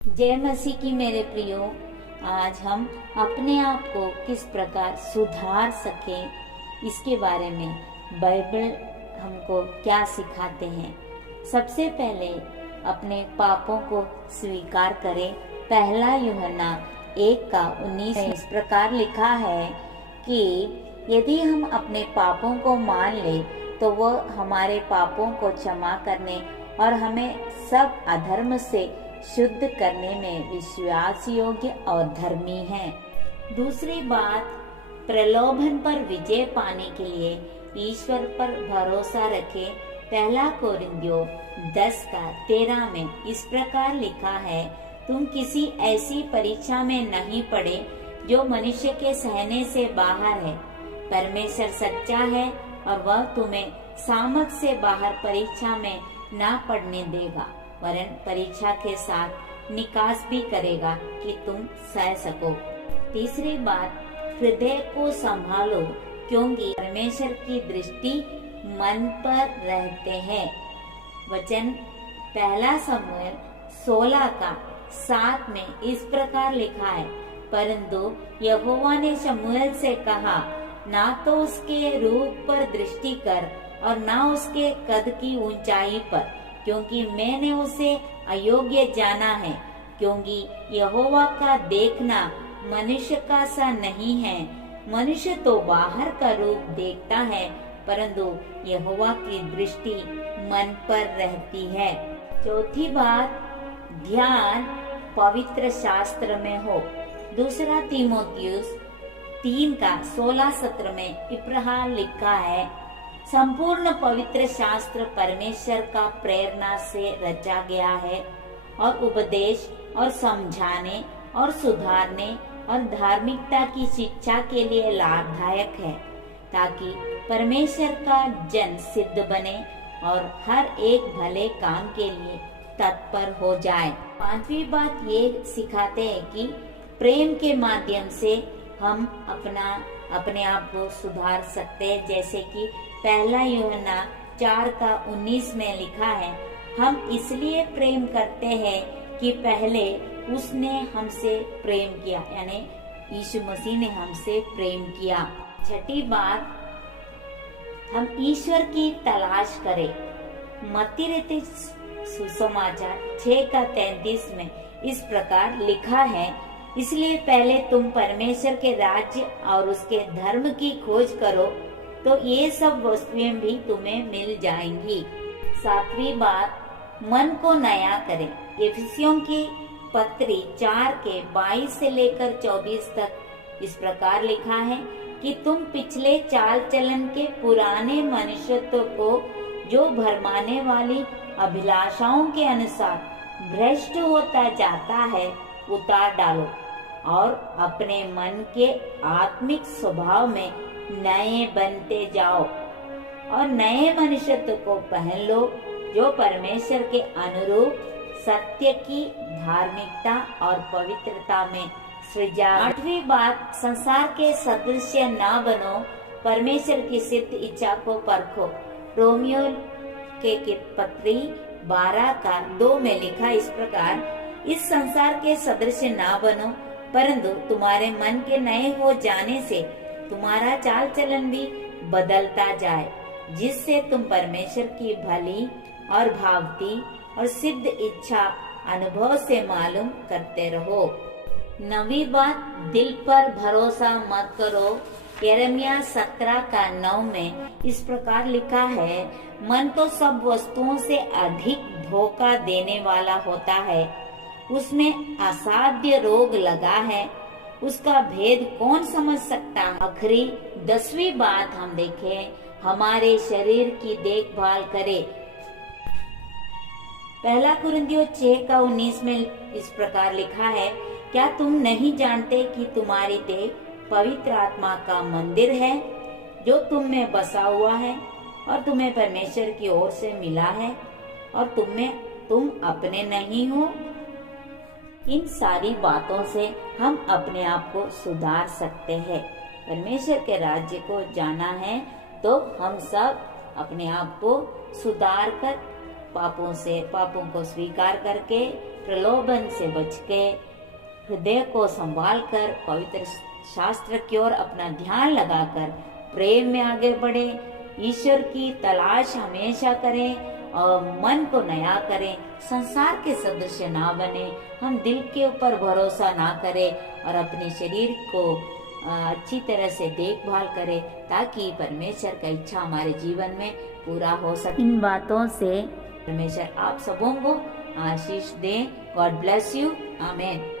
जय मसीह की मेरे प्रियो। आज हम अपने आप को किस प्रकार सुधार सके इसके बारे में बाइबल हमको क्या सिखाते हैं। सबसे पहले अपने पापों को स्वीकार करें। पहला यूहन्ना 1:19 में इस प्रकार लिखा है कि यदि हम अपने पापों को मान ले तो वह हमारे पापों को क्षमा करने और हमें सब अधर्म से शुद्ध करने में विश्वास योग्य और धर्मी है। दूसरी बात, प्रलोभन पर विजय पाने के लिए ईश्वर पर भरोसा रखें। पहला कोरिन्थियों 10:13 में इस प्रकार लिखा है, तुम किसी ऐसी परीक्षा में नहीं पड़े जो मनुष्य के सहने से बाहर है। परमेश्वर सच्चा है और वह तुम्हें सामर्थ से बाहर परीक्षा में ना पड़ने देगा, वरन परीक्षा के साथ निकास भी करेगा कि तुम सह सको। तीसरी बात, हृदय को संभालो क्योंकि परमेश्वर की दृष्टि मन पर रहते हैं। वचन पहला शमूएल 16:7 में इस प्रकार लिखा है, परंतु यहोवा ने शमूएल से कहा, ना तो उसके रूप पर दृष्टि कर और ना उसके कद की ऊंचाई पर, क्योंकि मैंने उसे अयोग्य जाना है। क्योंकि यहोवा का देखना मनुष्य का सा नहीं है। मनुष्य तो बाहर का रूप देखता है, परंतु यहोवा की दृष्टि मन पर रहती है। चौथी बात, ध्यान पवित्र शास्त्र में हो। दूसरा तीमुथियुस 3:16-17 में इस प्रकार लिखा है, संपूर्ण पवित्र शास्त्र परमेश्वर का प्रेरणा से रचा गया है और उपदेश और समझाने और सुधारने और धार्मिकता की शिक्षा के लिए लाभदायक है, ताकि परमेश्वर का जन सिद्ध बने और हर एक भले काम के लिए तत्पर हो जाए। पांचवी बात ये सिखाते हैं कि प्रेम के माध्यम से हम अपने आप को सुधार सकते हैं। जैसे कि पहला यूहन्ना 4:19 में लिखा है, हम इसलिए प्रेम करते हैं कि पहले उसने हमसे प्रेम किया, यानी यीशु मसीह ने हमसे प्रेम किया। छठी बात, हम ईश्वर की तलाश करें। मत्ती रचित सुसमाचार 6:33 में इस प्रकार लिखा है, इसलिए पहले तुम परमेश्वर के राज्य और उसके धर्म की खोज करो तो ये सब वस्तुएं भी तुम्हें मिल जाएंगी। सातवीं बात, मन को नया करें। इफिसियों की पत्री 4:22 से लेकर 24 तक इस प्रकार लिखा है कि तुम पिछले चाल चलन के पुराने मनुष्यत्व को जो भरमाने वाली अभिलाषाओं के अनुसार भ्रष्ट होता जाता है उतार डालो और अपने मन के आत्मिक स्वभाव में नए बनते जाओ और नए मनुष्यत्व को पहन लो, जो परमेश्वर के अनुरूप सत्य की धार्मिकता और पवित्रता में सृजा। आठवीं बात, संसार के सदृश्य न बनो, परमेश्वर की सिद्ध इच्छा को परखो। रोमियो के पत्री 12:2 में लिखा इस प्रकार, इस संसार के सदृश ना बनो, परंतु तुम्हारे मन के नए हो जाने से तुम्हारा चाल चलन भी बदलता जाए, जिससे तुम परमेश्वर की भली और भावती और सिद्ध इच्छा अनुभव से मालूम करते रहो। नवी बात, दिल पर भरोसा मत करो। यिर्मयाह 17:9 में इस प्रकार लिखा है, मन तो सब वस्तुओं से अधिक धोखा देने वाला होता है, उसमें असाध्य रोग लगा है, उसका भेद कौन समझ सकता है। आखिरी 10वीं बात हम देखें, हमारे शरीर की देखभाल करें। पहला कुरिन्थियों 6:19 में इस प्रकार लिखा है, क्या तुम नहीं जानते कि तुम्हारी देह पवित्र आत्मा का मंदिर है जो तुम में बसा हुआ है और तुम्हें परमेश्वर की ओर से मिला है और तुम अपने नहीं हो। इन सारी बातों से हम अपने आप को सुधार सकते हैं। परमेश्वर के राज्य को जाना है तो हम सब अपने आप को सुधार कर पापों को स्वीकार करके प्रलोभन से बच के हृदय को संभाल कर पवित्र शास्त्र की ओर अपना ध्यान लगाकर प्रेम में आगे बढ़े, ईश्वर की तलाश हमेशा करें और मन को नया करें, संसार के सदृश ना बने, हम दिल के ऊपर भरोसा ना करें और अपने शरीर को अच्छी तरह से देखभाल करें ताकि परमेश्वर का इच्छा हमारे जीवन में पूरा हो सके। इन बातों से परमेश्वर आप सबों को आशीष दे। God bless you. आमीन।